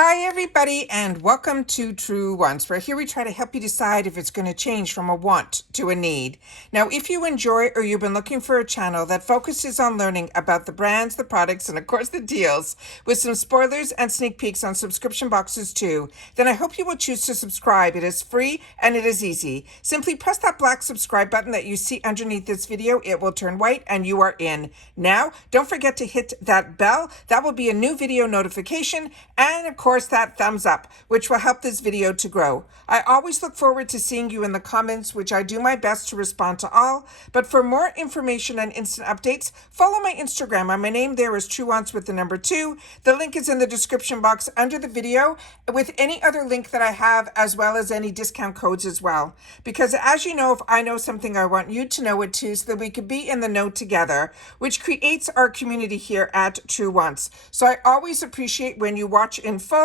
Hi, everybody, and welcome to Truewants, where here we try to help you decide if it's going to change from a want to a need. Now, if you enjoy or you've been looking for a channel that focuses on learning about the brands, the products, and of course the deals, with some spoilers and sneak peeks on subscription boxes too, then I hope you will choose to subscribe. It is free and it is easy. Simply press that black subscribe button that you see underneath this video. It will turn white and you are in. Now, don't forget to hit that bell. That will be a new video notification, and of course that thumbs up, which will help this video to grow. I always look forward to seeing you in the comments, which I do my best to respond to all. But for more information and instant updates, follow my Instagram. My name there is Truewants with the number 2. The link is in the description box under the video, with any other link that I have, as well as any discount codes as well. Because as you know, if I know something, I want you to know it too, so that we could be in the know together, which creates our community here at Truewants. So I always appreciate when you watch in full,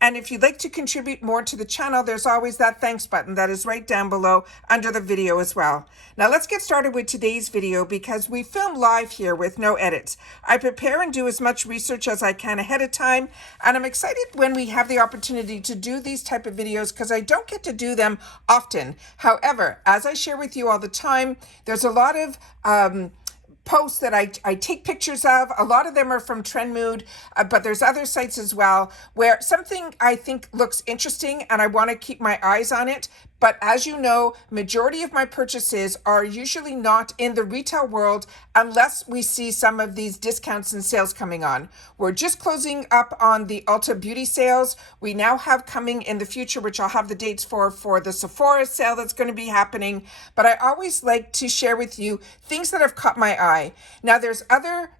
and if you'd like to contribute more to the channel, there's always that thanks button that is right down below under the video as well. Now let's get started with today's video, because we film live here with no edits. I prepare and do as much research as I can ahead of time, and I'm excited when we have the opportunity to do these type of videos, because I don't get to do them often. However, as I share with you all the time, there's a lot of posts that I take pictures of. A lot of them are from Trendmood, but there's other sites as well where something I think looks interesting and I want to keep my eyes on it. But as you know, majority of my purchases are usually not in the retail world unless we see some of these discounts and sales coming on. We're just closing up on the Ulta Beauty sales. We now have coming in the future, which I'll have the dates for the Sephora sale that's going to be happening. But I always like to share with you things that have caught my eye. Now there's other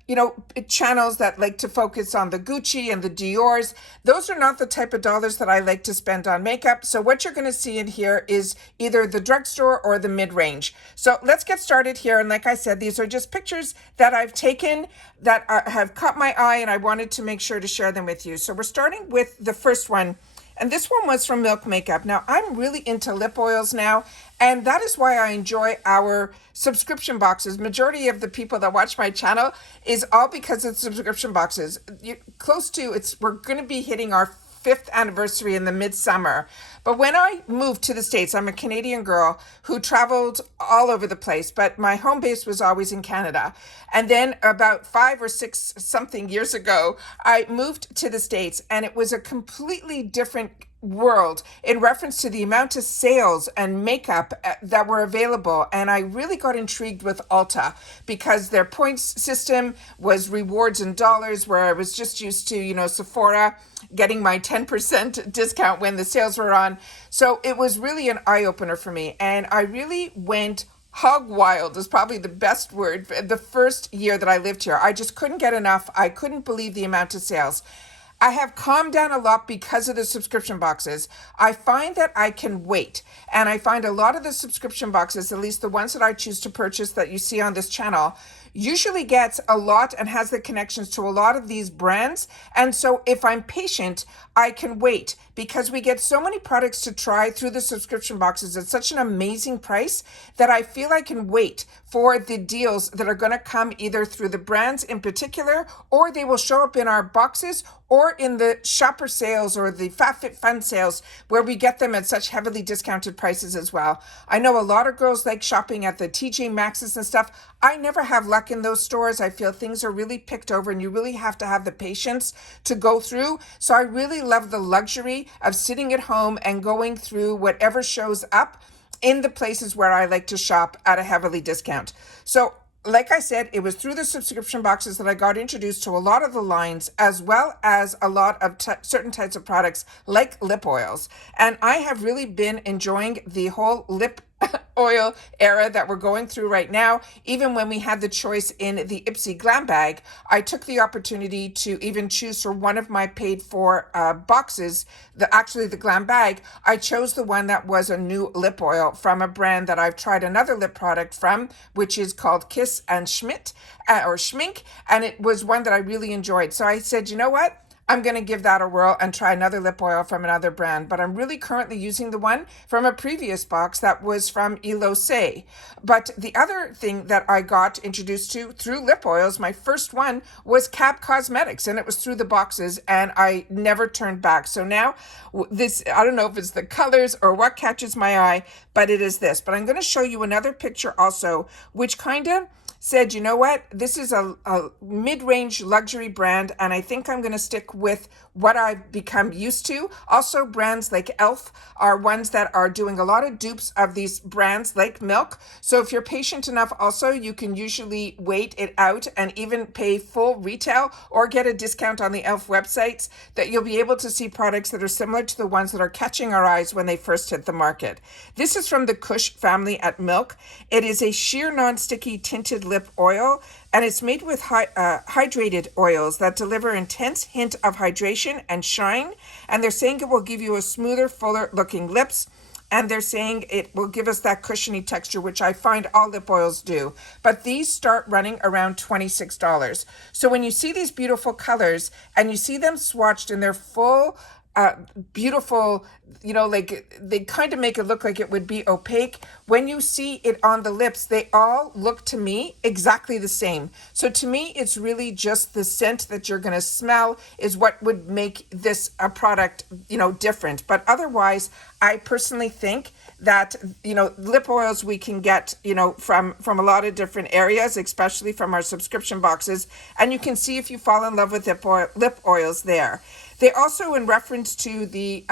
channels that like to focus on the Gucci and the Dior's. Those are not the type of dollars that I like to spend on makeup. So what you're going to see in here is either the drugstore or the mid-range. So let's get started here. And like I said, these are just pictures that I've taken that have caught my eye, and I wanted to make sure to share them with you. So we're starting with the first one. And this one was from Milk Makeup. Now, I'm really into lip oils now, and that is why I enjoy our subscription boxes. Majority of the people that watch my channel is all because of subscription boxes. We're going to be hitting our 5th anniversary in the midsummer. But when I moved to the States, I'm a Canadian girl who traveled all over the place, but my home base was always in Canada. And then about 5 or 6 something years ago, I moved to the States, and it was a completely different world in reference to the amount of sales and makeup that were available. And I really got intrigued with Ulta because their points system was rewards in dollars, where I was just used to, Sephora getting my 10% discount when the sales were on. So it was really an eye-opener for me. And I really went hog wild is probably the best word. The first year that I lived here, I just couldn't get enough. I couldn't believe the amount of sales. I have calmed down a lot because of the subscription boxes. I find that I can wait. And I find a lot of the subscription boxes, at least the ones that I choose to purchase that you see on this channel, usually gets a lot and has the connections to a lot of these brands. And so if I'm patient, I can wait, because we get so many products to try through the subscription boxes at such an amazing price that I feel I can wait for the deals that are going to come either through the brands in particular, or they will show up in our boxes, or in the shopper sales or the FabFitFun sales, where we get them at such heavily discounted prices as well. I know a lot of girls like shopping at the TJ Maxx's and stuff. I never have luck in those stores. I feel things are really picked over, and you really have to have the patience to go through. So I really love the luxury of sitting at home and going through whatever shows up in the places where I like to shop at a heavily discount. So like I said, it was through the subscription boxes that I got introduced to a lot of the lines, as well as a lot of certain types of products like lip oils. And I have really been enjoying the whole lip oil era that we're going through right now. Even when we had the choice in the Ipsy Glam Bag, I took the opportunity to even choose for one of my paid for boxes, the Glam Bag, I chose the one that was a new lip oil from a brand that I've tried another lip product from, which is called Kiss and Schmidt or Schmink, and it was one that I really enjoyed. So I said, you know what? I'm going to give that a whirl and try another lip oil from another brand. But I'm really currently using the one from a previous box that was from Ilose. But the other thing that I got introduced to through lip oils, my first one was Cap Cosmetics, and it was through the boxes, and I never turned back. So now this, I don't know if it's the colors or what catches my eye, but it is this. But I'm going to show you another picture also, which kind of said, you know what, this is a mid-range luxury brand, and I think I'm going to stick with what I've become used to. Also, brands like e.l.f. are ones that are doing a lot of dupes of these brands like Milk. So if you're patient enough, also, you can usually wait it out and even pay full retail or get a discount on the e.l.f. websites, that you'll be able to see products that are similar to the ones that are catching our eyes when they first hit the market. This is from the Kush family at Milk. It is a sheer non-sticky tinted lip oil, and it's made with hydrated oils that deliver intense hint of hydration and shine. And they're saying it will give you a smoother, fuller looking lips. And they're saying it will give us that cushiony texture, which I find all lip oils do. But these start running around $26. So when you see these beautiful colors and you see them swatched in their full beautiful, you know, like they kind of make it look like it would be opaque. When you see it on the lips, they all look to me exactly the same. So to me, it's really just the scent that you're going to smell is what would make this a product, you know, different. But otherwise, I personally think that, you know, lip oils we can get, you know, from a lot of different areas, especially from our subscription boxes. And you can see if you fall in love with lip oils there. They also, in reference to the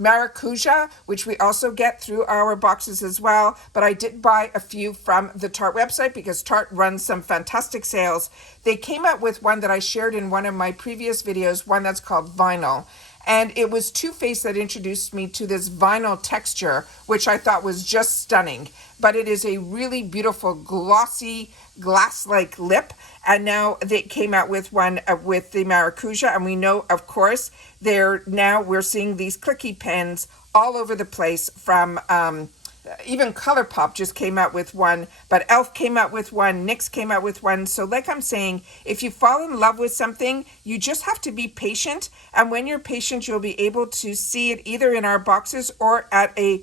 Maracuja, which we also get through our boxes as well, but I did buy a few from the Tarte website because Tarte runs some fantastic sales. They came out with one that I shared in one of my previous videos, one that's called Vinyl. And it was Too Faced that introduced me to this vinyl texture, which I thought was just stunning. But it is a really beautiful, glossy, glass-like lip. And now they came out with one with the Maracuja. And we know, of course, we're seeing these clicky pens all over the place from... even ColourPop just came out with one, but e.l.f. came out with one, NYX came out with one. So like I'm saying, if you fall in love with something, you just have to be patient. And when you're patient, you'll be able to see it either in our boxes or at a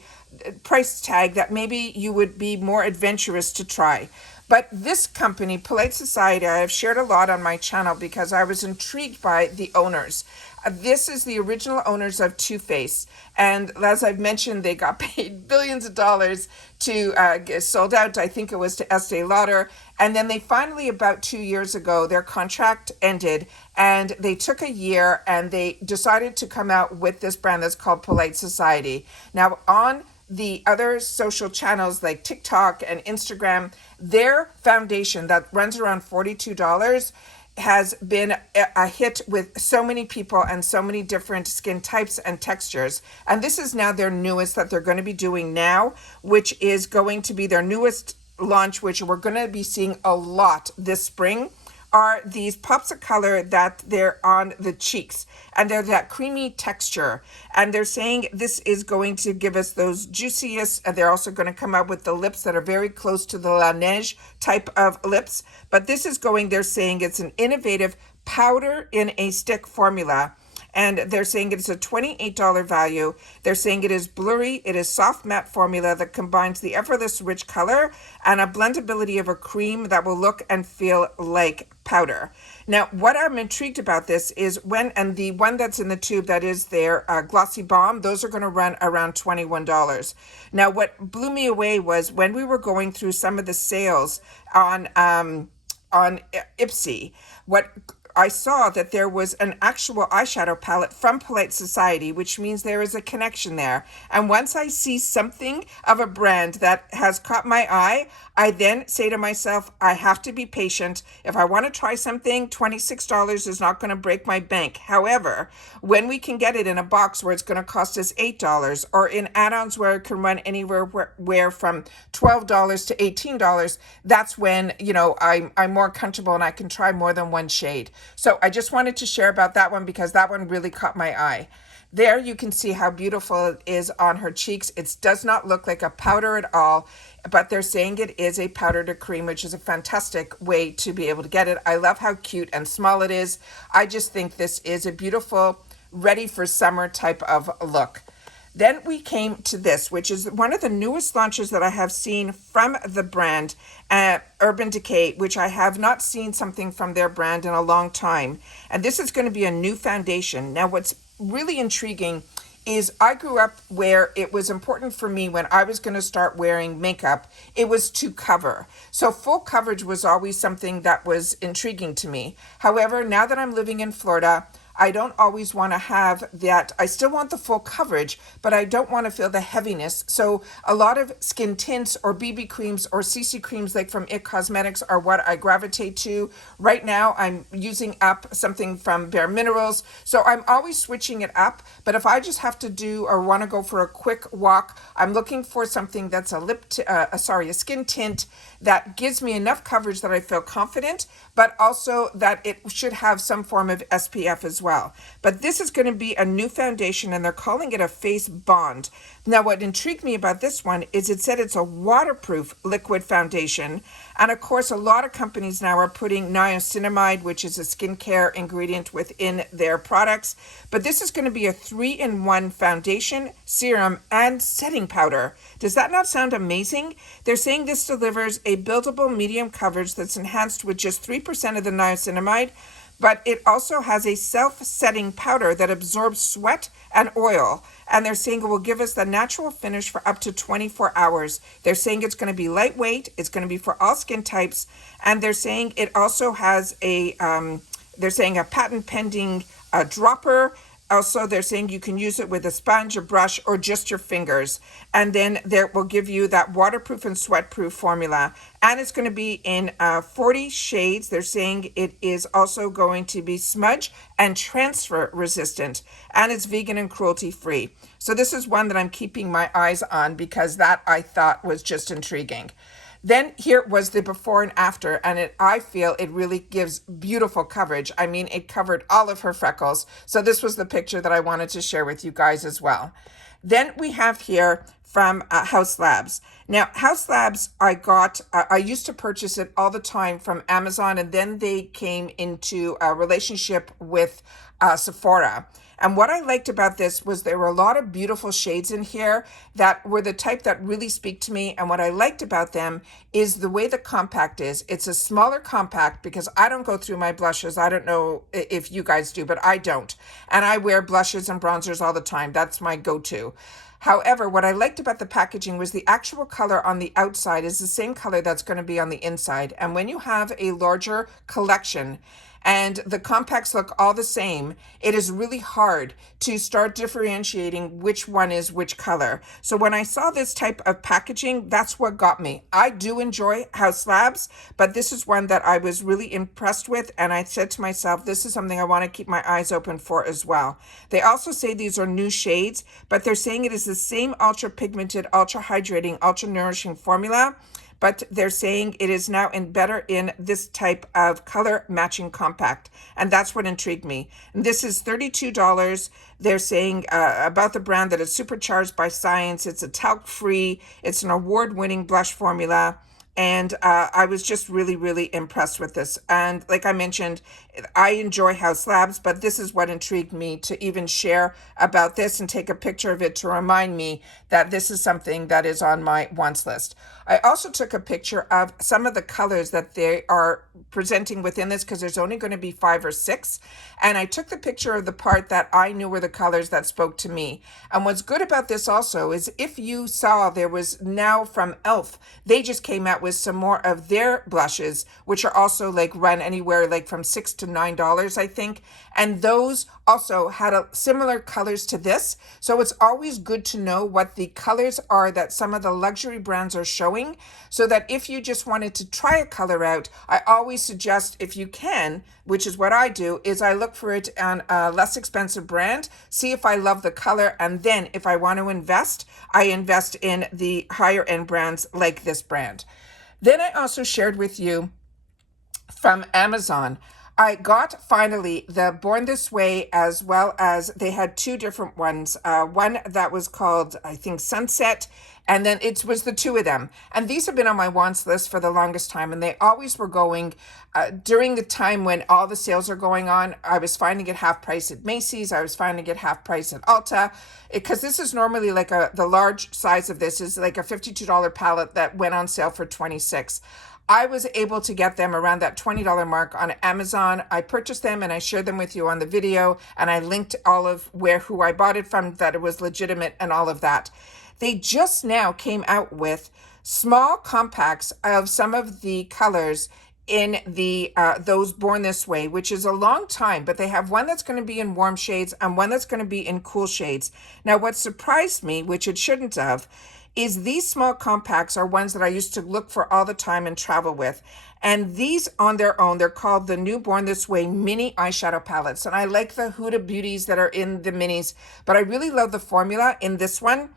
price tag that maybe you would be more adventurous to try. But this company, Polite Society, I have shared a lot on my channel because I was intrigued by the owners. This is the original owners of Too Faced. And as I've mentioned, they got paid billions of dollars to get sold out. I think it was to Estee Lauder. And then they finally, about 2 years ago, their contract ended. And they took a year and they decided to come out with this brand that's called Polite Society. Now, on the other social channels like TikTok and Instagram, their foundation that runs around $42 has been a hit with so many people and so many different skin types and textures. And this is now their newest that they're going to be doing now, which is going to be their newest launch, which we're going to be seeing a lot this spring, are these pops of color that they're on the cheeks, and they're that creamy texture. And they're saying this is going to give us those juiciest, and they're also going to come out with the lips that are very close to the La Neige type of lips. But this is they're saying it's an innovative powder in a stick formula. And they're saying it's a $28 value. They're saying it is blurry. It is soft matte formula that combines the effortless rich color and a blendability of a cream that will look and feel like powder. Now, what I'm intrigued about this is and the one that's in the tube that is their Glossy Balm, those are going to run around $21. Now, what blew me away was when we were going through some of the sales on Ipsy, what I saw that there was an actual eyeshadow palette from Polite Society, which means there is a connection there. And once I see something of a brand that has caught my eye, I then say to myself, I have to be patient. If I want to try something, $26 is not going to break my bank. However, when we can get it in a box where it's going to cost us $8, or in add-ons where it can run anywhere where from $12 to $18, that's when, you know, I'm more comfortable and I can try more than one shade. So I just wanted to share about that one because that one really caught my eye. There you can see how beautiful it is on her cheeks. It does not look like a powder at all. but they're saying it is a powder to cream, which is a fantastic way to be able to get it. I love how cute and small it is. I just think this is a beautiful, ready for summer type of look. Then we came to this, which is one of the newest launches that I have seen from the brand, Urban Decay, which I have not seen something from their brand in a long time. And this is going to be a new foundation. Now, what's really intriguing is I grew up where it was important for me when I was going to start wearing makeup, it was to cover. So full coverage was always something that was intriguing to me. However, now that I'm living in Florida, I don't always want to have that. I still want the full coverage, but I don't want to feel the heaviness. So a lot of skin tints or BB creams or CC creams like from IT Cosmetics are what I gravitate to. Right now, I'm using up something from Bare Minerals. So I'm always switching it up. But if I just have to do or want to go for a quick walk, I'm looking for something that's a skin tint that gives me enough coverage that I feel confident, but also that it should have some form of SPF as well. But this is going to be a new foundation and they're calling it a face bond. Now, what intrigued me about this one is it said it's a waterproof liquid foundation. And of course, a lot of companies now are putting niacinamide, which is a skincare ingredient within their products. But this is going to be a 3-in-1 foundation, serum, and setting powder. Does that not sound amazing? They're saying this delivers a buildable medium coverage that's enhanced with just 3% of the niacinamide, but it also has a self-setting powder that absorbs sweat and oil. And they're saying it will give us the natural finish for up to 24 hours. They're saying it's going to be lightweight. It's going to be for all skin types. And they're saying it also has a patent pending dropper. Also, they're saying you can use it with a sponge, a brush, or just your fingers. And then there will give you that waterproof and sweatproof formula. And it's going to be in 40 shades. They're saying it is also going to be smudge and transfer resistant. And it's vegan and cruelty free. So this is one that I'm keeping my eyes on because that I thought was just intriguing. Then here was the before and after, and I feel it really gives beautiful coverage. I mean, it covered all of her freckles. So this was the picture that I wanted to share with you guys as well. Then we have here from Haus Labs. Now, Haus Labs, I used to purchase it all the time from Amazon, and then they came into a relationship with Sephora. And what I liked about this was there were a lot of beautiful shades in here that were the type that really speak to me. And what I liked about them is the way the compact is. It's a smaller compact because I don't go through my blushes. I don't know if you guys do, but I don't. And I wear blushes and bronzers all the time. That's my go-to. However, what I liked about the packaging was the actual color on the outside is the same color that's going to be on the inside. And when you have a larger collection, and the compacts look all the same, it is really hard to start differentiating which one is which color. So when I saw this type of packaging, that's what got me. I do enjoy Haus Labs, but this is one that I was really impressed with, and I said to myself, this is something I want to keep my eyes open for as well. They also say these are new shades, but they're saying it is the same ultra pigmented, ultra hydrating, ultra nourishing formula, but they're saying it is now better in this type of color matching compact. And that's what intrigued me. And this is $32. They're saying about the brand that it's supercharged by science. It's a talc-free. It's an award-winning blush formula. And I was just really, really impressed with this. And like I mentioned, I enjoy Haus Labs, but this is what intrigued me to even share about this and take a picture of it to remind me that this is something that is on my wants list. I also took a picture of some of the colors that they are presenting within this because there's only going to be 5 or 6. And I took the picture of the part that I knew were the colors that spoke to me. And what's good about this also is if you saw there was now from e.l.f., they just came out with some more of their blushes, which are also like run anywhere like from $6 to $9, I think. And those also had similar colors to this. So it's always good to know what the colors are that some of the luxury brands are showing, so that if you just wanted to try a color out, I always suggest, if you can, which is what I do, is I look for it on a less expensive brand, see if I love the color, and then if I want to invest, I invest in the higher end brands like this brand. Then I also shared with you from Amazon. I got finally the Born This Way, as well as they had two different ones. One that was called, I think, Sunset, and then it was the two of them. And these have been on my wants list for the longest time, and they always were going during the time when all the sales are going on. I was finding it half price at Macy's. I was finding it half price at Ulta, because this is normally like the large size of this is like a $52 palette that went on sale for $26. I was able to get them around that $20 mark on Amazon. I purchased them and I shared them with you on the video, and I linked all of who I bought it from, that it was legitimate and all of that. They just now came out with small compacts of some of the colors in the those Born This Way, which is a long time, but they have one that's going to be in warm shades and one that's going to be in cool shades. Now, what surprised me, which it shouldn't have, is these small compacts are ones that I used to look for all the time and travel with. And these on their own, they're called the new Born This Way mini eyeshadow palettes. And I like the Huda Beauties that are in the minis, but I really love the formula in this one.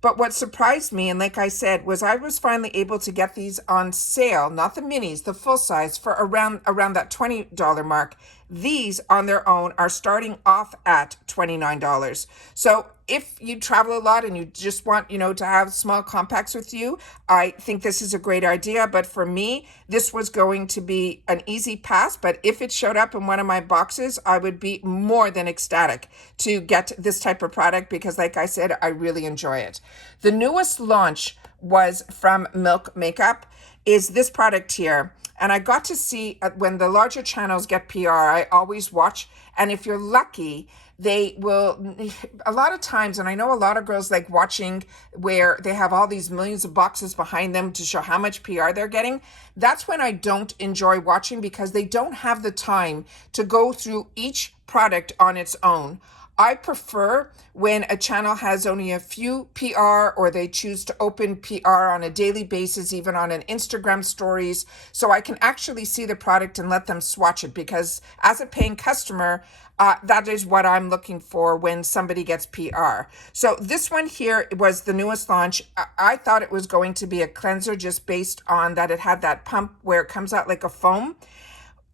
But what surprised me, and like I said, was I was finally able to get these on sale, not the minis, the full size, for around that $20 mark. These on their own are starting off at $29. So if you travel a lot and you just want, to have small compacts with you, I think this is a great idea. But for me, this was going to be an easy pass. But if it showed up in one of my boxes, I would be more than ecstatic to get this type of product, because like I said, I really enjoy it. The newest launch was from Milk Makeup, is this product here. And I got to see when the larger channels get PR, I always watch. And if you're lucky, they will, a lot of times, and I know a lot of girls like watching where they have all these millions of boxes behind them to show how much PR they're getting. That's when I don't enjoy watching, because they don't have the time to go through each product on its own. I prefer when a channel has only a few PR, or they choose to open PR on a daily basis, even on an Instagram stories, so I can actually see the product and let them swatch it, because as a paying customer, that is what I'm looking for when somebody gets PR. So this one here was the newest launch. I thought it was going to be a cleanser, just based on that it had that pump where it comes out like a foam.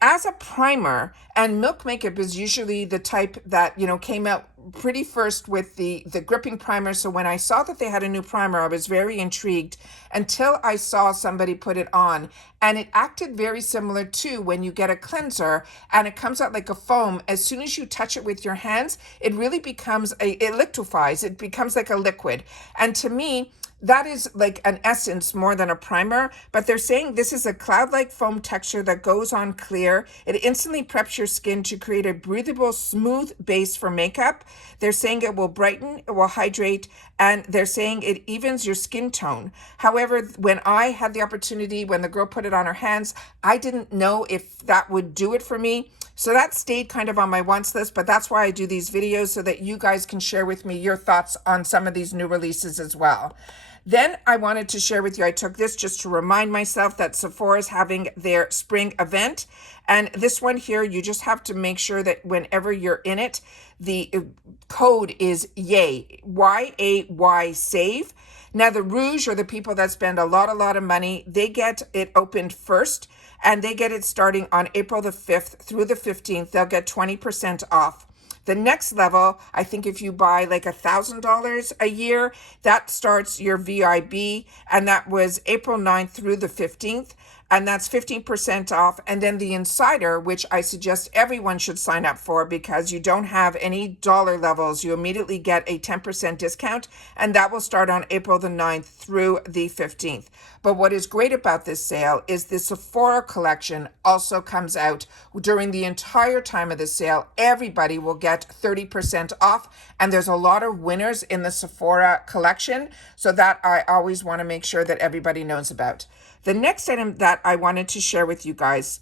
As a primer, and Milk Makeup is usually the type that, came out pretty first with the gripping primer. So when I saw that they had a new primer, I was very intrigued until I saw somebody put it on. And it acted very similar to when you get a cleanser and it comes out like a foam. As soon as you touch it with your hands, it really becomes it liquefies. It becomes like a liquid. And to me, that is like an essence more than a primer, but they're saying this is a cloud-like foam texture that goes on clear. It instantly preps your skin to create a breathable, smooth base for makeup. They're saying it will brighten, it will hydrate, and they're saying it evens your skin tone. However, when I had the opportunity, when the girl put it on her hands, I didn't know if that would do it for me. So that stayed kind of on my wants list, but that's why I do these videos, so that you guys can share with me your thoughts on some of these new releases as well. Then I wanted to share with you, I took this just to remind myself that Sephora is having their spring event. And this one here, you just have to make sure that whenever you're in it, the code is YAY, YAY save. Now the Rouge, or the people that spend a lot of money, they get it opened first, and they get it starting on April the 5th through the 15th. They'll get 20% off. The next level, I think if you buy like $1,000 a year, that starts your VIB, and that was April 9th through the 15th. And that's 15% off. And then the Insider, which I suggest everyone should sign up for, because you don't have any dollar levels. You immediately get a 10% discount, and that will start on April the 9th through the 15th. But what is great about this sale is the Sephora collection also comes out during the entire time of the sale. Everybody will get 30% off, and there's a lot of winners in the Sephora collection, so that I always want to make sure that everybody knows about. The next item that I wanted to share with you guys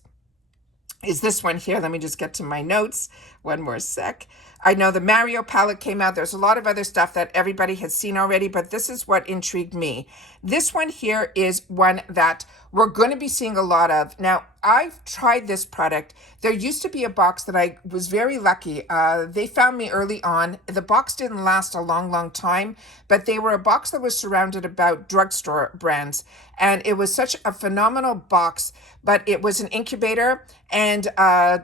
is this one here. Let me just get to my notes. One more sec. I know the Mario palette came out. There's a lot of other stuff that everybody has seen already, but this is what intrigued me. This one here is one that we're going to be seeing a lot of. Now, I've tried this product. There used to be a box that I was very lucky. They found me early on. The box didn't last a long, long time, but they were a box that was surrounded about drugstore brands. And it was such a phenomenal box, but it was an incubator, and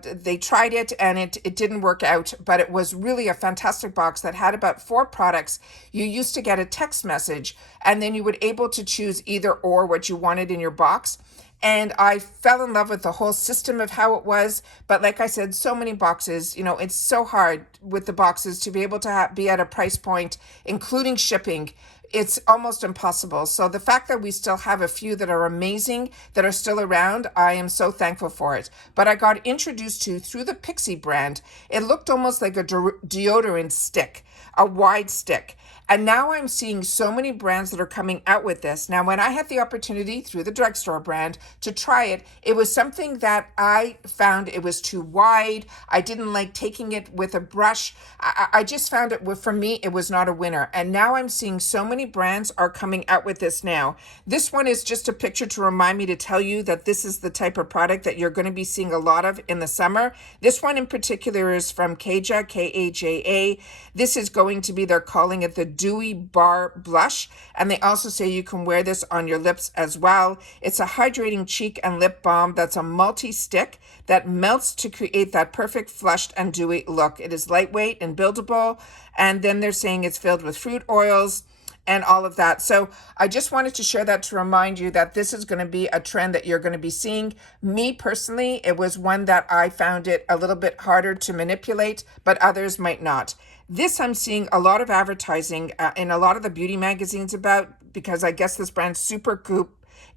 they tried it and it didn't work out, but it was really a fantastic box that had about 4 products. You used to get a text message, and then you would able to choose either or what you wanted in your box. And I fell in love with the whole system of how it was. But like I said, so many boxes, it's so hard with the boxes to be able to be at a price point, including shipping. It's almost impossible. So the fact that we still have a few that are amazing, that are still around, I am so thankful for it. But I got introduced to through the Pixie brand. It looked almost like a deodorant stick, a wide stick. And now I'm seeing so many brands that are coming out with this. Now, when I had the opportunity through the Drugstore brand to try it, it was something that I found it was too wide. I didn't like taking it with a brush. I just found it, for me, it was not a winner. And now I'm seeing so many brands are coming out with this now. This one is just a picture to remind me to tell you that this is the type of product that you're going to be seeing a lot of in the summer. This one in particular is from Kaja, Kaja. This is going to be, they're calling it the Dewy Bar Blush, and they also say you can wear this on your lips as well. It's a hydrating cheek and lip balm that's a multi-stick that melts to create that perfect flushed and dewy look. It is lightweight and buildable, and then they're saying it's filled with fruit oils and all of that. So I just wanted to share that to remind you that this is going to be a trend that you're going to be seeing. Me personally, it was one that I found it a little bit harder to manipulate, but others might not. This I'm seeing a lot of advertising in a lot of the beauty magazines about, because I guess this brand Supergoop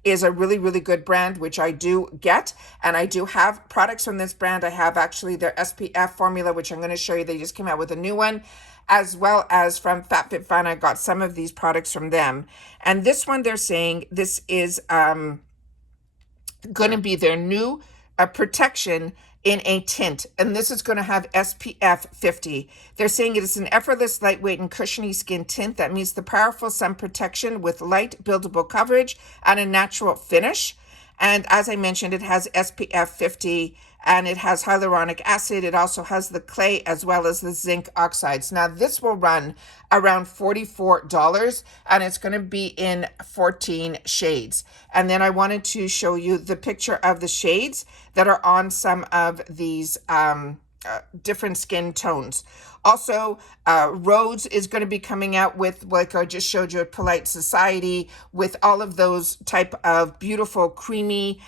is a really, really good brand, which I do get. And I do have products from this brand. I have actually their SPF formula, which I'm going to show you. They just came out with a new one, as well as from FabFitFun. I got some of these products from them. And this one, they're saying this is going to be their new protection in a tint, and this is going to have SPF 50. They're saying it is an effortless, lightweight, and cushiony skin tint that meets the powerful sun protection with light, buildable coverage and a natural finish. And as I mentioned, it has SPF 50, and it has hyaluronic acid. It also has the clay as well as the zinc oxides. Now, this will run around $44, and it's going to be in 14 shades. And then I wanted to show you the picture of the shades that are on some of these different skin tones. Also, Rhodes is going to be coming out with, like I just showed you, at Polite Society, with all of those type of beautiful, creamy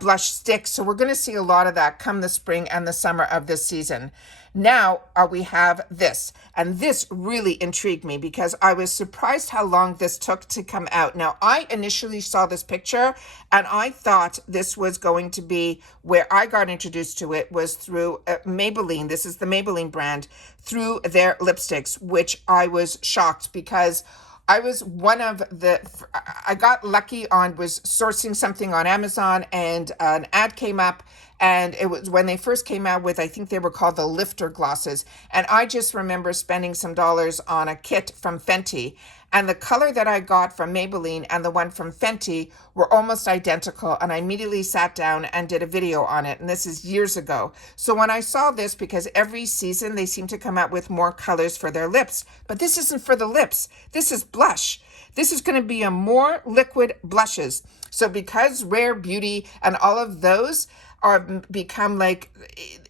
blush sticks. So we're going to see a lot of that come the spring and the summer of this season. Now we have this, and this really intrigued me because I was surprised how long this took to come out. Now, I initially saw this picture and I thought this was going to be, where I got introduced to it was through Maybelline. This is the Maybelline brand, through their lipsticks, which I was shocked because I was I got lucky was sourcing something on Amazon, and an ad came up, and it was when they first came out with, I think they were called the lifter glosses. And I just remember spending some dollars on a kit from Fenty. And the color that I got from Maybelline and the one from Fenty were almost identical. And I immediately sat down and did a video on it. And this is years ago. So when I saw this, because every season they seem to come out with more colors for their lips, but this isn't for the lips. This is blush. This is going to be a more liquid blushes. So because Rare Beauty and all of those are become like,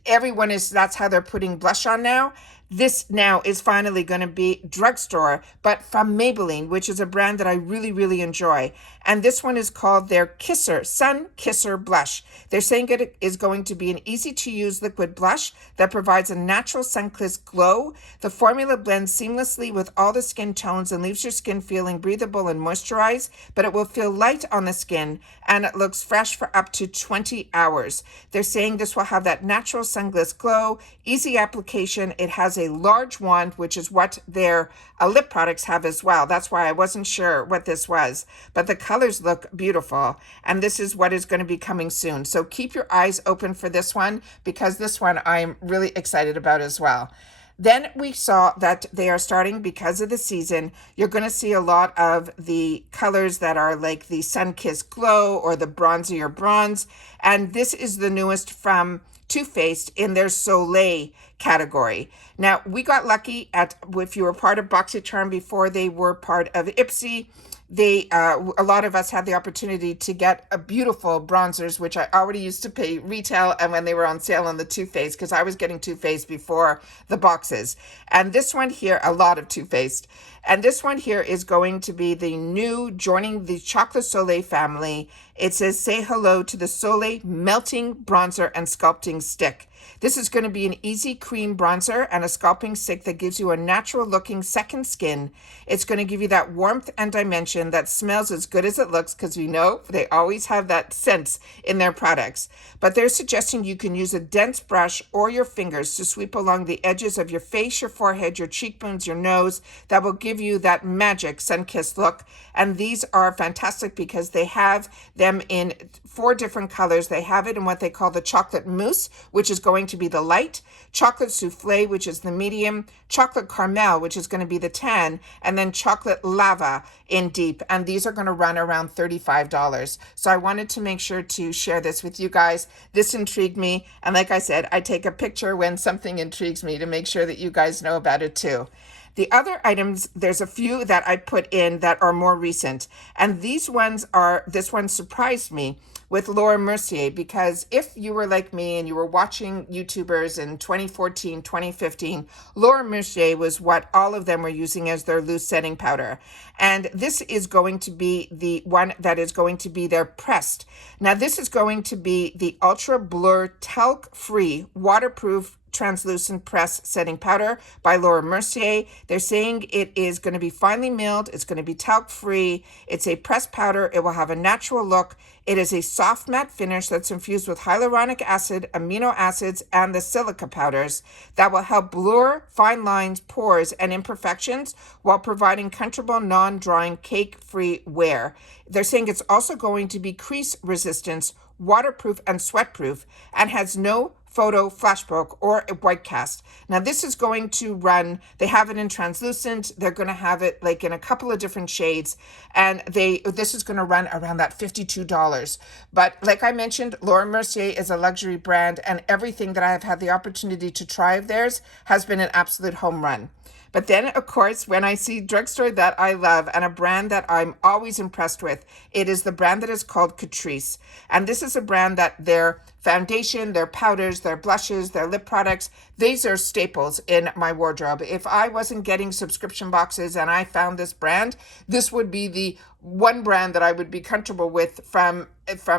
that's how they're putting blush on now. This now is finally going to be Drugstore, but from Maybelline, which is a brand that I really, really enjoy. And this one is called their Kisser, Sun Kisser Blush. They're saying it is going to be an easy-to-use liquid blush that provides a natural sun-kissed glow. The formula blends seamlessly with all the skin tones and leaves your skin feeling breathable and moisturized, but it will feel light on the skin, and it looks fresh for up to 20 hours. They're saying this will have that natural sun-kissed glow, easy application. It has a large wand, which is what their lip products have as well. That's why I wasn't sure what this was, but the colors look beautiful, and this is what is going to be coming soon. So keep your eyes open for this one, because this one I'm really excited about as well. Then we saw that they are starting, because of the season, you're going to see a lot of the colors that are like the sun-kissed glow or the bronzier bronze. And this is the newest from Too Faced in their Soleil category. Now, we got lucky at, if you were part of BoxyCharm before they were part of Ipsy, they a lot of us had the opportunity to get a beautiful bronzers, which I already used to pay retail, and when they were on sale on the Too Faced, because I was getting Too Faced before the boxes. And this one here, a lot of Too Faced. And this one here is going to be the new, joining the Chocolate Soleil family. It says, say hello to the Soleil Melting Bronzer and Sculpting Stick. This is going to be an easy cream bronzer and a sculpting stick that gives you a natural looking second skin. It's going to give you that warmth and dimension that smells as good as it looks, because we know they always have that sense in their products. But they're suggesting you can use a dense brush or your fingers to sweep along the edges of your face, your forehead, your cheekbones, your nose. That will give you that magic sun-kissed look. And these are fantastic because they have them in 4 different colors. They have it in what they call the chocolate mousse, which is going to be the light, chocolate souffle, which is the medium, chocolate caramel, which is going to be the tan, and then chocolate lava in deep. And these are going to run around $35. So I wanted to make sure to share this with you guys. This intrigued me. And like I said, I take a picture when something intrigues me to make sure that you guys know about it too. The other items, there's a few that I put in that are more recent. And these ones are, this one surprised me with Laura Mercier, because if you were like me and you were watching YouTubers in 2014, 2015, Laura Mercier was what all of them were using as their loose setting powder. And this is going to be the one that is going to be their pressed. Now, this is going to be the Ultra Blur Talc-Free Waterproof Translucent Press Setting Powder by Laura Mercier. They're saying it is going to be finely milled. It's going to be talc free. It's a pressed powder. It will have a natural look. It is a soft matte finish that's infused with hyaluronic acid, amino acids, and the silica powders that will help blur fine lines, pores, and imperfections while providing comfortable, non-drying, cake-free wear. They're saying it's also going to be crease resistance, waterproof, and sweatproof, and has no photo flashbook or a white cast. Now this is going to run, they have it in translucent, they're going to have it like in a couple of different shades, and this is going to run around that $52. But like I mentioned, Laura Mercier is a luxury brand, and everything that I have had the opportunity to try of theirs has been an absolute home run. But then, of course, when I see Drugstore that I love and a brand that I'm always impressed with, it is the brand that is called Catrice. And this is a brand that their foundation, their powders, their blushes, their lip products, these are staples in my wardrobe. If I wasn't getting subscription boxes and I found this brand, this would be the one brand that I would be comfortable with, from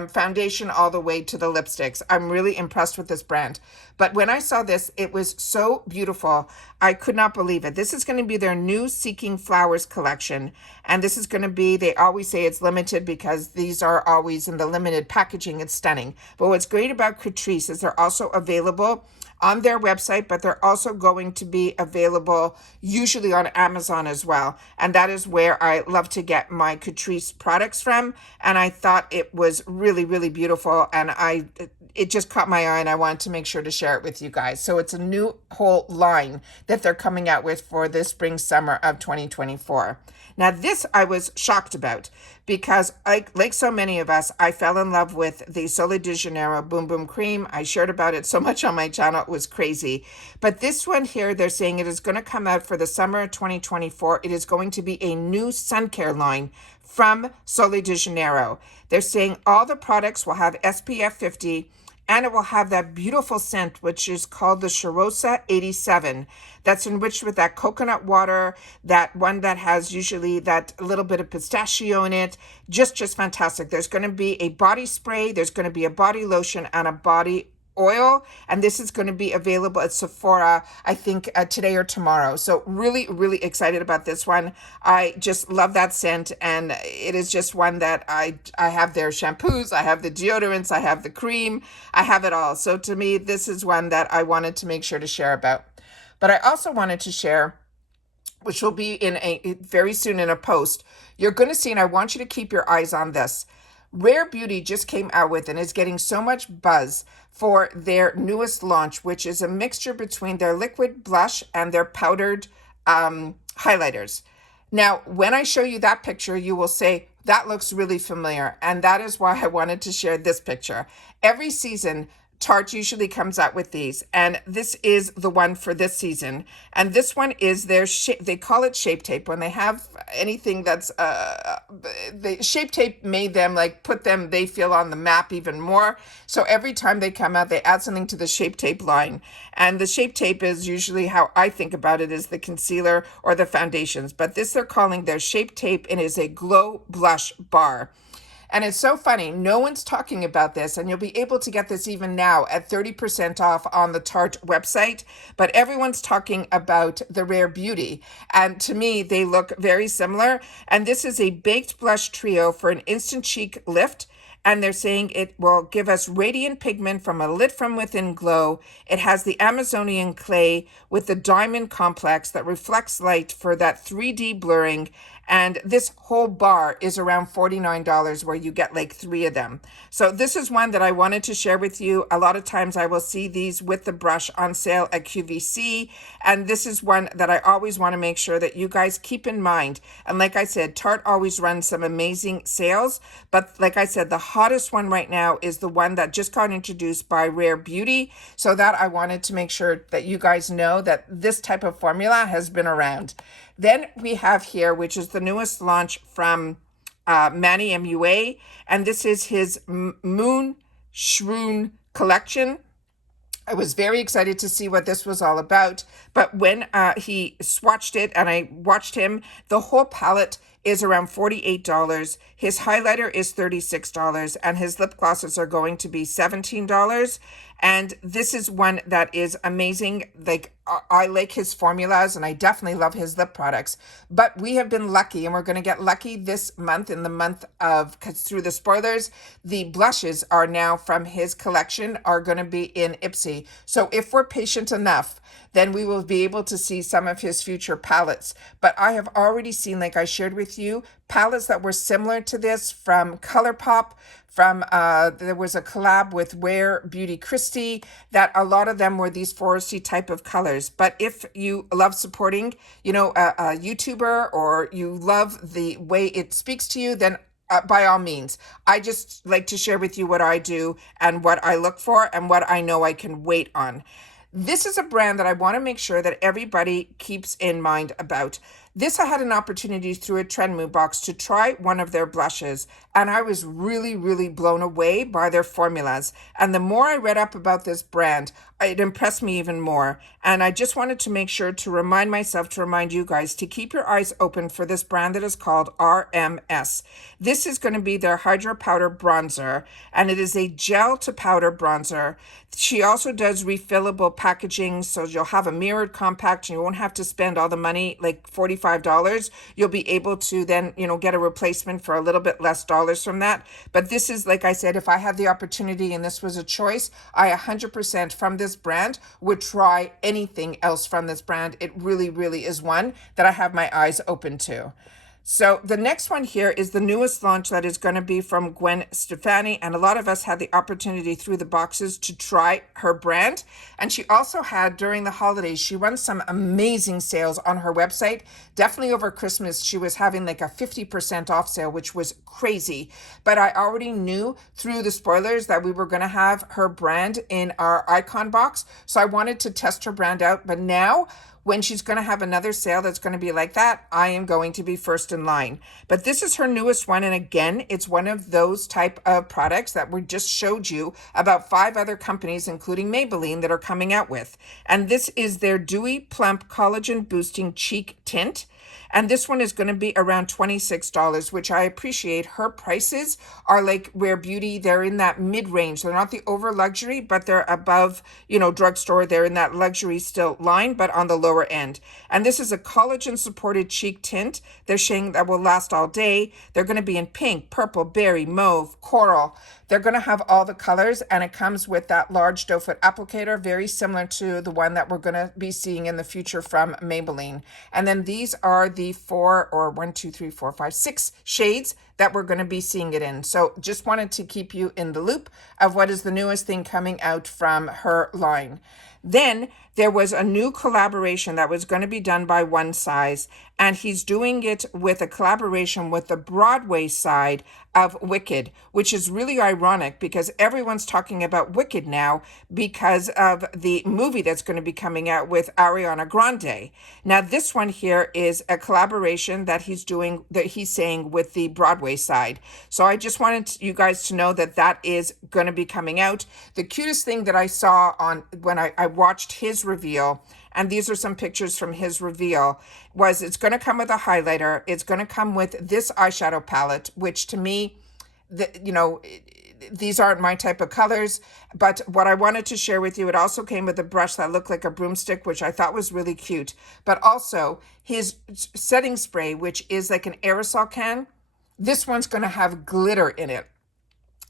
foundation all the way to the lipsticks. I'm really impressed with this brand. But when I saw this, it was so beautiful. I could not believe it. This is going to be their new Seeking Flowers collection. And this is going to be, they always say it's limited because these are always in the limited packaging. It's stunning. But what's great about Catrice is they're also available on their website, but they're also going to be available usually on Amazon as well. And that is where I love to get my Catrice products from. And I thought it was really, really beautiful. And it just caught my eye, and I wanted to make sure to share it with you guys. So it's a new whole line that they're coming out with for this spring, summer of 2024. Now, this I was shocked about because, like so many of us, I fell in love with the Sol de Janeiro Boom Boom Cream. I shared about it so much on my channel, it was crazy. But this one here, they're saying it is going to come out for the summer of 2024. It is going to be a new sun care line from Sol de Janeiro. They're saying all the products will have SPF 50, and it will have that beautiful scent, which is called the Cheirosa 87. That's enriched with that coconut water, that one that has usually that little bit of pistachio in it. Just fantastic. There's going to be a body spray, there's going to be a body lotion, and a body oil, and this is going to be available at Sephora, I think today or tomorrow. So really, really excited about this one. I just love that scent, and it is just one that I have their shampoos, I have the deodorants, I have the cream, I have it all. So to me, this is one that I wanted to make sure to share about. But I also wanted to share, which will be in very soon in a post, you're going to see, and I want you to keep your eyes on this. Rare Beauty just came out with and is getting so much buzz for their newest launch, which is a mixture between their liquid blush and their powdered highlighters. Now, when I show you that picture, you will say, that looks really familiar. And that is why I wanted to share this picture. Every season, Tarte usually comes out with these, and this is the one for this season. And this one is their they call it Shape Tape. When they have anything that's the Shape Tape made them like put them, they feel, on the map even more. So every time they come out, they add something to the Shape Tape line. And the Shape Tape is usually how I think about it, is the concealer or the foundations. But this they're calling their Shape Tape, and is a glow blush bar. And it's so funny, no one's talking about this, and you'll be able to get this even now at 30% off on the Tarte website, but everyone's talking about the Rare Beauty. And to me, they look very similar. And this is a baked blush trio for an instant cheek lift. And they're saying it will give us radiant pigment from a lit from within glow. It has the Amazonian clay with the diamond complex that reflects light for that 3D blurring. And this whole bar is around $49, where you get like 3 of them. So this is one that I wanted to share with you. A lot of times I will see these with the brush on sale at QVC. And this is one that I always want to make sure that you guys keep in mind. And like I said, Tarte always runs some amazing sales. But like I said, the hottest one right now is the one that just got introduced by Rare Beauty. So that I wanted to make sure that you guys know that this type of formula has been around. Then we have here, which is the newest launch from Manny MUA, and this is his Moon Shroon collection. I was very excited to see what this was all about, but when he swatched it and I watched him, the whole palette is around $48. His highlighter is $36, and his lip glosses are going to be $17. And this is one that is amazing. Like, I like his formulas, and I definitely love his lip products. But we have been lucky, and we're going to get lucky this month, in the month of, because through the spoilers, the blushes are now from his collection are going to be in Ipsy. So if we're patient enough, then we will be able to see some of his future palettes. But I have already seen, like I shared with you, palettes that were similar to this from ColourPop, from there was a collab with Rare Beauty Christie, that a lot of them were these foresty type of colors. But if you love supporting, a YouTuber, or you love the way it speaks to you, then by all means. I just like to share with you what I do and what I look for and what I know I can wait on. This is a brand that I want to make sure that everybody keeps in mind about. This, I had an opportunity through a Trendmoo box to try one of their blushes, and I was really, really blown away by their formulas. And the more I read up about this brand, it impressed me even more. And I just wanted to make sure to remind myself, to remind you guys, to keep your eyes open for this brand that is called RMS. This is going to be their Hydro Powder Bronzer, and it is a gel to powder bronzer. She also does refillable packaging, so you'll have a mirrored compact and you won't have to spend all the money, like $45. You'll be able to then, get a replacement for a little bit less dollars from that. But this is, like I said, if I had the opportunity and this was a choice, I 100% from this brand would try anything else from this brand. It really, really is one that I have my eyes open to. So the next one here is the newest launch that is going to be from Gwen Stefani. And a lot of us had the opportunity through the boxes to try her brand. And she also had, during the holidays, she runs some amazing sales on her website. Definitely over Christmas, she was having like a 50% off sale, which was crazy. But I already knew through the spoilers that we were going to have her brand in our icon box. So I wanted to test her brand out. But now, when she's going to have another sale that's going to be like that, I am going to be first in line. But this is her newest one. And again, it's one of those type of products that we just showed you about 5 other companies, including Maybelline, that are coming out with. And this is their Dewy Plump Collagen Boosting Cheek Tint. And this one is going to be around $26, which I appreciate. Her prices are like Rare Beauty. They're in that mid-range. They're not the over luxury, but they're above, Drugstore. They're in that luxury still line, but on the lower end. And this is a collagen-supported cheek tint. They're saying that will last all day. They're going to be in pink, purple, berry, mauve, coral. They're going to have all the colors, and it comes with that large doe foot applicator, very similar to the one that we're going to be seeing in the future from Maybelline. And then these are the 6 shades that we're going to be seeing it in. So just wanted to keep you in the loop of what is the newest thing coming out from her line. Then there was a new collaboration that was going to be done by One Size, and he's doing it with a collaboration with the Broadway side of Wicked, which is really ironic because everyone's talking about Wicked now because of the movie that's going to be coming out with Ariana Grande. Now, this one here is a collaboration that he's doing, that he's saying, with the Broadway side. So I just wanted you guys to know that that is going to be coming out. The cutest thing that I saw on when I watched his reveal, and these are some pictures from his reveal, was it's going to come with a highlighter. It's going to come with this eyeshadow palette, which to me, these aren't my type of colors, but what I wanted to share with you, it also came with a brush that looked like a broomstick, which I thought was really cute, but also his setting spray, which is like an aerosol can. This one's going to have glitter in it.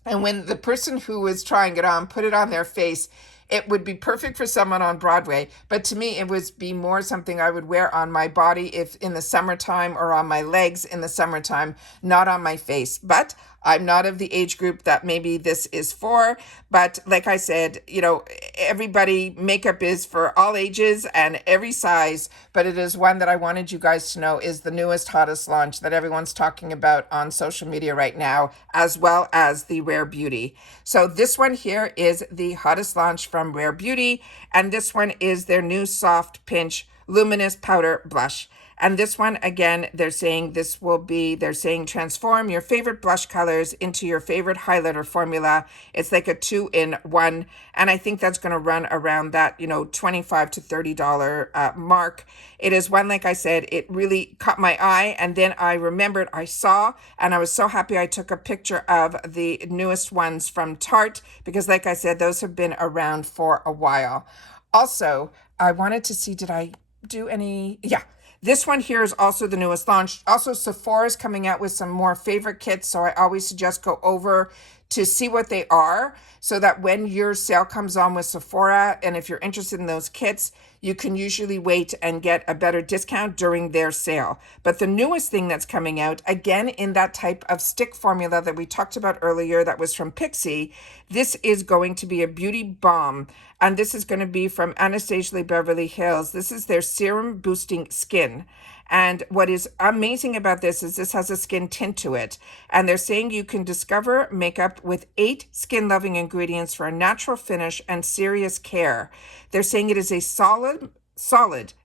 And when the person who is trying it on put it on their face, it would be perfect for someone on Broadway, but to me, it would be more something I would wear on my body if in the summertime, or on my legs in the summertime, not on my face. But I'm not of the age group that maybe this is for, but like I said, everybody, makeup is for all ages and every size, but it is one that I wanted you guys to know is the newest, hottest launch that everyone's talking about on social media right now, as well as the Rare Beauty. So this one here is the hottest launch from Rare Beauty, and this one is their new Soft Pinch Luminous Powder Blush. And this one, again, they're saying transform your favorite blush colors into your favorite highlighter formula. It's like a 2-in-1. And I think that's going to run around that, $25 to $30 mark. It is one, like I said, it really caught my eye. And then I remembered I saw, and I was so happy I took a picture of the newest ones from Tarte, because like I said, those have been around for a while. Also, I wanted to see, did I do any? Yeah. This one here is also the newest launch. Also, Sephora is coming out with some more favorite kits, so I always suggest go over to see what they are, so that when your sale comes on with Sephora, and if you're interested in those kits, you can usually wait and get a better discount during their sale. But the newest thing that's coming out, again in that type of stick formula that we talked about earlier that was from Pixi, this is going to be a beauty balm. And this is going to be from Anastasia Beverly Hills. This is their Serum Boosting Skin. And what is amazing about this is this has a skin tint to it. And they're saying you can discover makeup with 8 skin-loving ingredients for a natural finish and serious care. They're saying it is a solid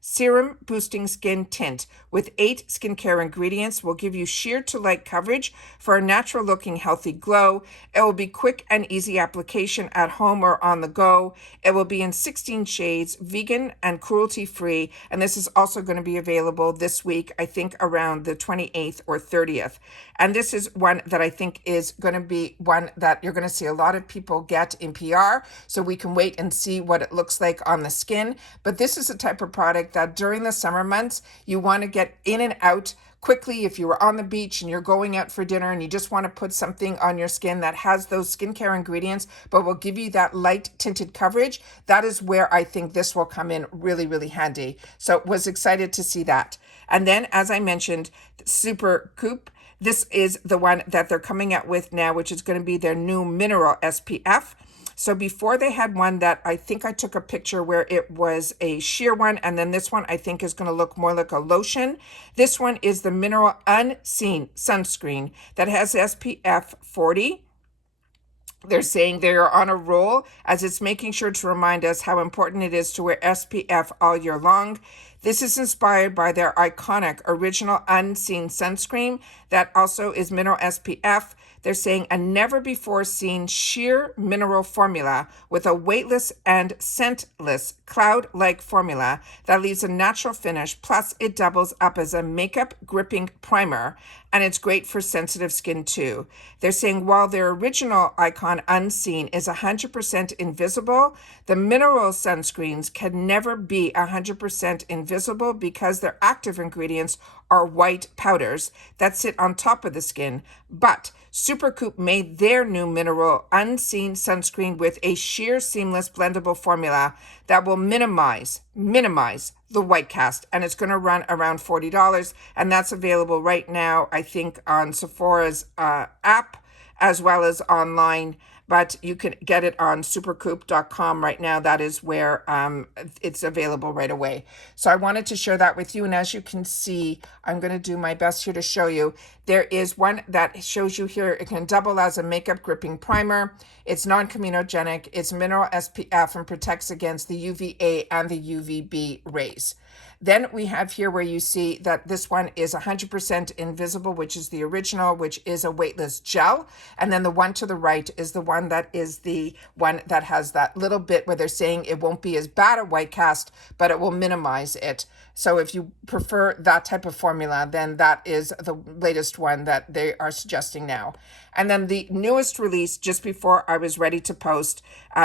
serum boosting skin tint with 8 skincare ingredients, will give you sheer to light coverage for a natural looking healthy glow. It will be quick and easy application at home or on the go. It will be in 16 shades, vegan and cruelty free. And this is also going to be available this week, I think around the 28th or 30th. And this is one that I think is going to be one that you're going to see a lot of people get in PR. So we can wait and see what it looks like on the skin. But this is a type of product that during the summer months, you want to get in and out quickly. If you were on the beach and you're going out for dinner and you just want to put something on your skin that has those skincare ingredients, but will give you that light tinted coverage, that is where I think this will come in really, really handy. So was excited to see that. And then, as I mentioned, Super Coupe. This is the one that they're coming out with now, which is going to be their new mineral SPF. So before they had one that I think I took a picture where it was a sheer one, and then this one I think is going to look more like a lotion. This one is the Mineral Unseen Sunscreen that has SPF 40. They're saying they're on a roll, as it's making sure to remind us how important it is to wear SPF all year long. This is inspired by their iconic original Unseen sunscreen that also is mineral SPF. They're saying a never-before-seen sheer mineral formula with a weightless and scentless cloud-like formula that leaves a natural finish, plus it doubles up as a makeup gripping primer, and it's great for sensitive skin too. They're saying while their original icon Unseen is 100% invisible, the mineral sunscreens can never be 100% invisible invisible because their active ingredients are white powders that sit on top of the skin. But Supercoop made their new mineral unseen sunscreen with a sheer seamless blendable formula that will minimize the white cast, and it's going to run around $40, and that's available right now, I think, on Sephora's app as well as online, but you can get it on supercoop.com right now. That is where it's available right away. So I wanted to share that with you. And as you can see, I'm going to do my best here to show you. There is one that shows you here. It can double as a makeup gripping primer. It's non-comedogenic. It's mineral SPF and protects against the UVA and the UVB rays. Then we have here where you see that this one is 100% invisible, which is the original, which is a weightless gel. And then the one to the right is the one that is the one that has that little bit where they're saying it won't be as bad a white cast, but it will minimize it. So if you prefer that type of formula, then that is the latest one that they are suggesting now. And then the newest release, just before I was ready to post,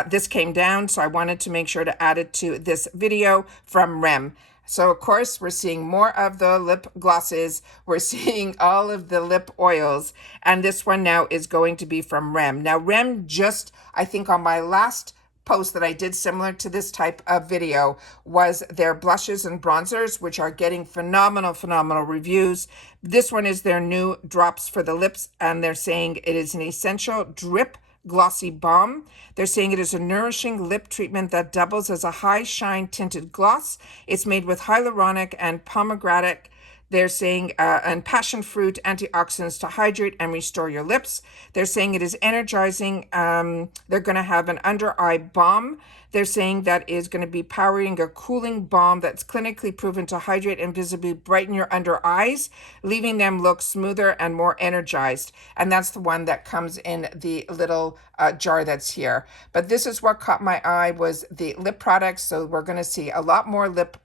this came down, so I wanted to make sure to add it to this video from Rem. So, of course, we're seeing more of the lip glosses. We're seeing all of the lip oils. And this one now is going to be from Rem. Now, Rem just, I think on my last post that I did similar to this type of video was their blushes and bronzers, which are getting phenomenal reviews. This one is their new drops for the lips, and they're saying it is an essential drip glossy balm. They're saying it is a nourishing lip treatment that doubles as a high shine tinted gloss. It's made with hyaluronic and pomegranate. They're saying and passion fruit antioxidants to hydrate and restore your lips. They're saying it is energizing. They're going to have an under eye balm. They're saying that is going to be powering a cooling balm that's clinically proven to hydrate and visibly brighten your under eyes, leaving them look smoother and more energized. And that's the one that comes in the little jar that's here. But this is what caught my eye was the lip products. So we're going to see a lot more lip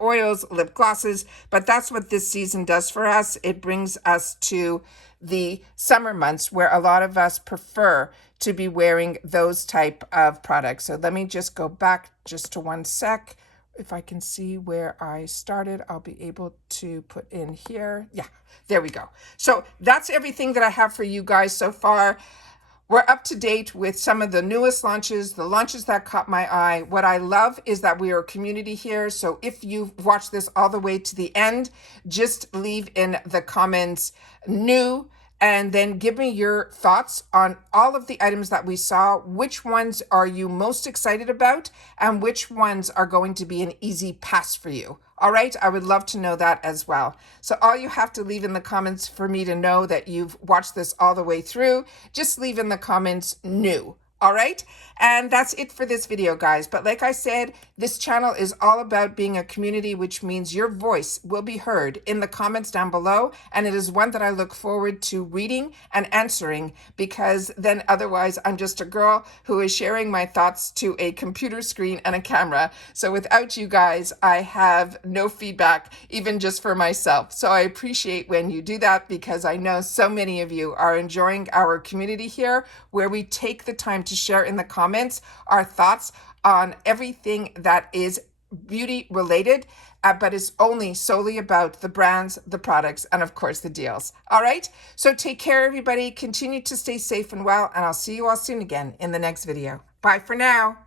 oils, lip glosses, but that's what this season does for us. It brings us to the summer months where a lot of us prefer to be wearing those type of products. So let me just go back just to one sec. If I can see where I started, I'll be able to put in here. Yeah, there we go. So that's everything that I have for you guys so far. We're up to date with some of the newest launches, the launches that caught my eye. What I love is that we are a community here. So if you've watched this all the way to the end, just leave in the comments new, and then give me your thoughts on all of the items that we saw. Which ones are you most excited about, and which ones are going to be an easy pass for you? All right, I would love to know that as well. So all you have to leave in the comments for me to know that you've watched this all the way through, just leave in the comments new. All right, and that's it for this video, guys. But like I said, this channel is all about being a community, which means your voice will be heard in the comments down below, and it is one that I look forward to reading and answering, because then otherwise I'm just a girl who is sharing my thoughts to a computer screen and a camera. So without you guys, I have no feedback, even just for myself. So I appreciate when you do that, because I know so many of you are enjoying our community here, where we take the time to share in the comments our thoughts on everything that is beauty related, but is only solely about the brands, the products, and of course the deals. All right, so take care, everybody. Continue to stay safe and well, and I'll see you all soon again in the next video. Bye for now.